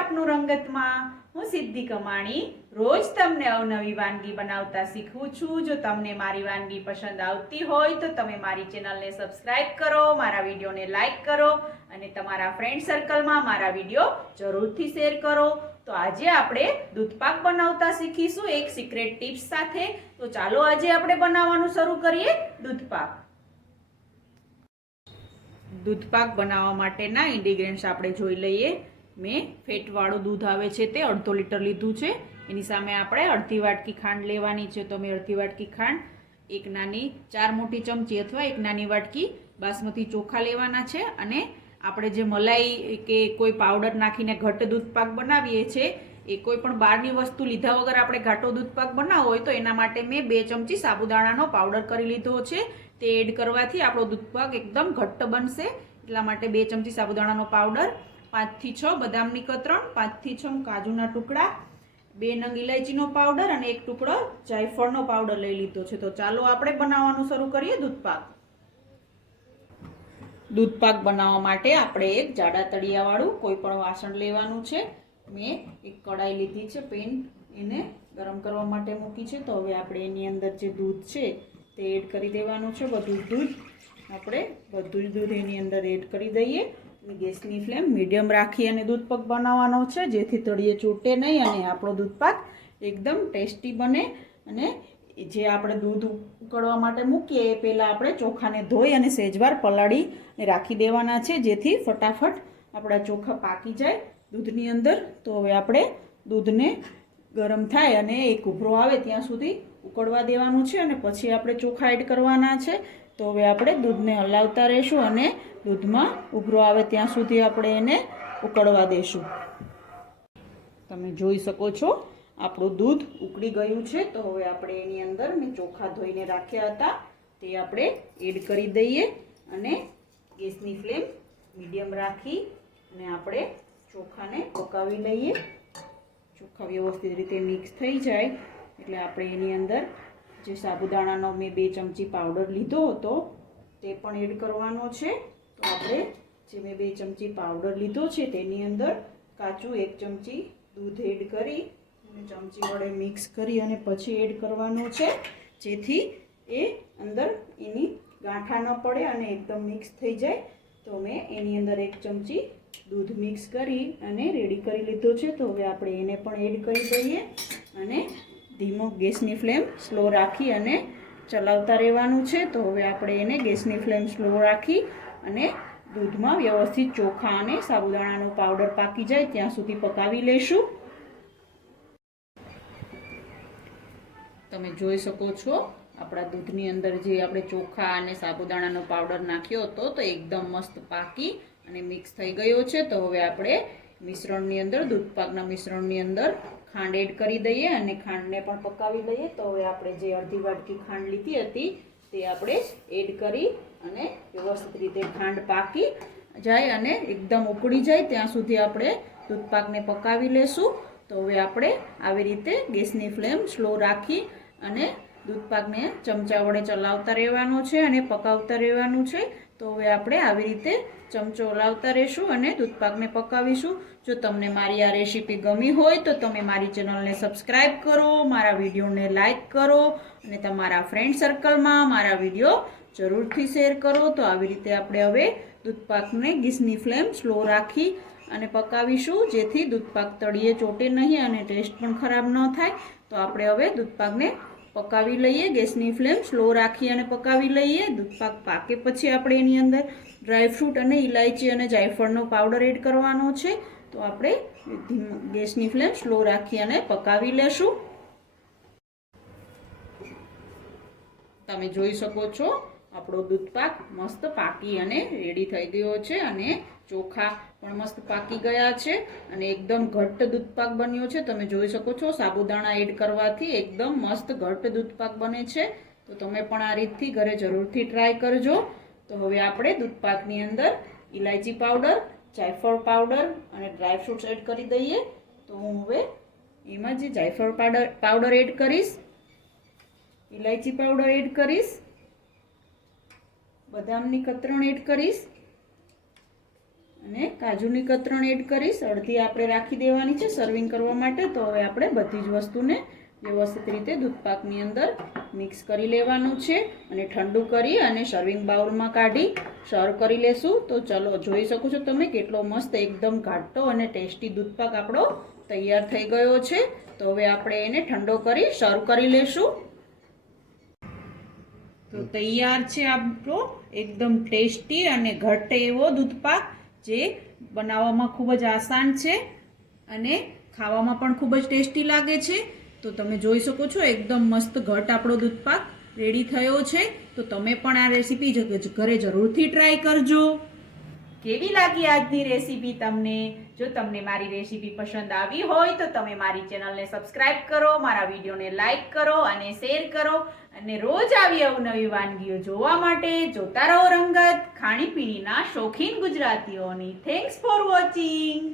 આપનું રંગતમાં હું સિદ્ધિ કમાણી રોજ તમને અવનવી વાનગી બનાવતા શીખવું છું। જો તમને મારી વાનગી પસંદ આવતી હોય તો તમે મારી ચેનલને સબસ્ક્રાઇબ કરો, મારા વિડીયોને લાઈક કરો અને તમારા ફ્રેન્ડ સર્કલમાં મારા વિડીયો જરૂરથી શેર કરો। તો આજે આપણે દૂધપાક બનાવતા શીખીશું એક સિક્રેટ ટિપ્સ સાથે। તો ચાલો આજે આપણે બનાવવાનું શરૂ કરીએ દૂધપાક। દૂધપાક બનાવવા માટેના ઇન્ગ્રેડિયન્ટ્સ આપણે જોઈ લઈએ। મેં ફેટવાળું દૂધ આવે છે તે અડધો લીટર લીધું છે। એની સામે આપણે અડધી વાટકી ખાંડ લેવાની છે। તો મેં અડધી વાટકી ખાંડ, એક નાની 4 મોટી ચમચી અથવા એક નાની વાટકી બાસમતી ચોખા લેવાના છે। અને આપણે જે મલાઈ કે કોઈ પાવડર નાખીને ઘટ્ટ દૂધપાક બનાવીએ છીએ એ કોઈ પણ બહારની વસ્તુ લીધા વગર આપણે ઘાટો દૂધપાક બનાવવો હોય તો એના માટે મેં 2 ચમચી સાબુદાણાનો પાવડર કરી લીધો છે। તે એડ કરવાથી આપણો દૂધપાક એકદમ ઘટ્ટ બનશે, એટલા માટે 2 ચમચી સાબુદાણાનો પાવડર, 5 થી 6 બદામની કતરણ, 5 થી 6 કાજુના ટુકડા, 2 નંગ ઇલાયચીનો પાવડર અને 1 ટુકડો જાયફળનો પાવડર લઈ લીધો છે। તો ચાલો આપણે બનાવવાનું શરૂ કરીએ દૂધપાક। દૂધપાક બનાવવા માટે આપણે એક જાડા તળિયાવાળું કોઈ પણ વાસણ લેવાનું છે। મેં એક કડાઈ લીધી છે, પેન એને ગરમ કરવા માટે મૂકી છે। તો હવે આપણે એની અંદર જે દૂધ છે તે એડ કરી દેવાનું છે। બધું જ દૂધ આપણે બધું જ દૂધ એની અંદર એડ કરી દઈએ। ગેસની ફ્લેમ મીડિયમ રાખી અને દૂધપાક બનાવવાનો છે, જેથી તળિયે ચોટે નહીં અને આપણો દૂધપાક એકદમ ટેસ્ટી બને। અને જે આપણે દૂધ ઉકળવા માટે મૂકીએ એ પહેલાં આપણે ચોખાને ધોઈ અને સહેજવાર પલાળીને રાખી દેવાના છે, જેથી ફટાફટ આપણા ચોખા પાકી જાય દૂધની અંદર। તો હવે આપણે દૂધને ગરમ થાય અને એક ઉભરો આવે ત્યાં સુધી ઉકળવા દેવાનું છે અને પછી આપણે ચોખા એડ કરવાના છે। તો હવે આપણે દૂધને હલાવતા રહીશું અને દૂધમાં ઉભરો આવે ત્યાં સુધી આપણે એને ઉકળવા દઈશું। તમે જોઈ શકો છો આપણું દૂધ ઉકળી ગયું છે। તો હવે આપણે એની અંદર મેં ચોખા ધોઈને રાખ્યા હતા તે આપણે એડ કરી દઈએ અને ગેસની ફ્લેમ મીડિયમ રાખી અને આપણે ચોખાને પકાવી લઈએ। ચોખા વ્યવસ્થિત રીતે મિક્સ થઈ જાય એટલે આપણે એની અંદર જે સાબુદાણાનો મેં 2 ચમચી પાવડર લીધો હતો તે પણ એડ કરવાનો છે। તો આપણે જે મેં 2 ચમચી પાવડર લીધો છે તેની અંદર કાચું 1 ચમચી દૂધ એડ કરી અને ચમચી વડે મિક્સ કરી અને પછી એડ કરવાનો છે, જેથી એ અંદર એની ગાંઠા ન પડે અને એકદમ મિક્સ થઈ જાય। તો મેં એની અંદર 1 ચમચી દૂધ મિક્સ કરી અને રેડી કરી લીધો છે। તો હવે આપણે એને પણ એડ કરી દઈએ અને ધીમો ગેસની ફ્લેમ સ્લો રાખી અને ચલાવતા રહેવાનું છે। તો હવે આપણે એને ગેસની ફ્લેમ સ્લો રાખી અને દૂધમાં વ્યવસ્થિત ચોખા અને સાબુદાણાનો પાવડર પાકી જાય ત્યાં સુધી પકાવી લઈશું। તમે જોઈ શકો છો આપણા દૂધની અંદર જે આપણે ચોખા અને સાબુદાણાનો પાવડર નાખ્યો હતો તો એકદમ મસ્ત પાકી અને મિક્સ થઈ ગયો છે। તો હવે આપણે મિશ્રણની અંદર દૂધપાકના મિશ્રણની અંદર ખાંડ એડ કરી દઈએ અને ખાંડને પણ પકાવી લઈએ। તો હવે આપણે જે અડધી વાટકી ખાંડ લીધી હતી તે આપણે એડ કરી અને વ્યવસ્થિત રીતે ખાંડ પાકી જાય અને એકદમ ઉકળી જાય ત્યાં સુધી આપણે દૂધપાકને પકાવી લેશું। તો હવે આપણે આવી રીતે ગેસની ફ્લેમ સ્લો રાખી અને દૂધપાકને ચમચા વડે ચલાવતા રહેવાનું છે અને પકાવતા રહેવાનું છે। તો હવે આપણે આવી રીતે ચમચો હલાવતા રહીશું અને દૂધપાકને પકાવીશું। જો તમને મારી આ રેસીપી ગમી હોય તો તમે મારી ચેનલને સબસ્ક્રાઈબ કરો, મારા વિડીયોને લાઈક કરો અને તમારા ફ્રેન્ડ સર્કલમાં મારા વિડીયો જરૂરથી શેર કરો। તો આવી રીતે આપણે હવે દૂધપાકને ગેસની ફ્લેમ સ્લો રાખી અને પકાવીશું, જેથી દૂધપાક તળિયે ચોટે નહીં અને ટેસ્ટ પણ ખરાબ ન થાય। તો આપણે હવે દૂધપાકને પકાવી લઈએ, ગેસની ફ્લેમ સ્લો રાખી અને પકાવી લઈએ। દૂધપાક પાકે પછી આપણે એની અંદર ડ્રાયફ્રૂટ અને ઇલાયચી અને જાયફળનો પાવડર એડ કરવાનો છે। તો આપણે ગેસની ફ્લેમ સ્લો રાખી અને પકાવી લેશું। તમે જોઈ શકો છો આપણો દૂધપાક મસ્ત પાકી અને રેડી થઈ ગયો છે અને ચોખા પણ મસ્ત પાકી ગયા છે અને એકદમ ઘટ્ટ દૂધપાક બન્યો છે। તમે જોઈ શકો છો સાબુદાણા એડ કરવાથી એકદમ મસ્ત ઘટ્ટ દૂધપાક બને છે। તો તમે પણ આ રીતથી ઘરે જરૂરથી ટ્રાય કરજો। તો હવે આપણે દૂધપાકની અંદર ઇલાયચી પાવડર, જાયફળ પાવડર અને ડ્રાયફ્રૂટ્સ એડ કરી દઈએ। તો હું હવે એમાં જે જાયફળ પાવડર એડ કરીશ, ઇલાયચી પાવડર એડ કરીશ, બદામની કતરણ એડ કરીશ અને કાજુની કતરણ એડ કરીશ. અડધી આપણે રાખી દેવાની છે સર્વિંગ કરવા માટે. તો હવે આપણે બધી જ વસ્તુને વ્યવસ્થિત રીતે દૂધપાકની અંદર મિક્સ કરી લેવાનું છે અને ઠંડુ કરી અને સર્વિંગ બાઉલમાં કાઢી સર્વ કરી લેશું. તો ચલો જોઈ શકો છો તમે કેટલો મસ્ત એકદમ ઘાટો અને ટેસ્ટી દૂધપાક આપણો તૈયાર થઈ ગયો છે. તો હવે આપણે એને ઠંડો કરી સર્વ કરી લેશું. તો તૈયાર છે આપણો એકદમ ટેસ્ટી અને ઘટ્ટ એવો દૂધપાક, જે બનાવવામાં ખૂબ જ આસાન છે અને ખાવામાં પણ ખૂબ જ ટેસ્ટી લાગે છે. તો તમે જોઈ શકો છો એકદમ મસ્ત ઘટ આપણો દૂધપાક રેડી થયો છે. તો તમે પણ આ રેસીપી ઘરે જરૂરથી ટ્રાય કરજો. કેવી લાગી આજની રેસીપી તમને? જો તમને મારી રેસીપી પસંદ આવી હોય તો તમે મારી ચેનલને સબસ્ક્રાઇબ કરો, મારા વિડીયોને લાઈક કરો અને શેર કરો અને રોજ આવી અવનવી વાનગીઓ જોવા માટે જોતા રહો રંગત, ખાણીપીણીના શોખીન ગુજરાતીઓની. Thanks for watching.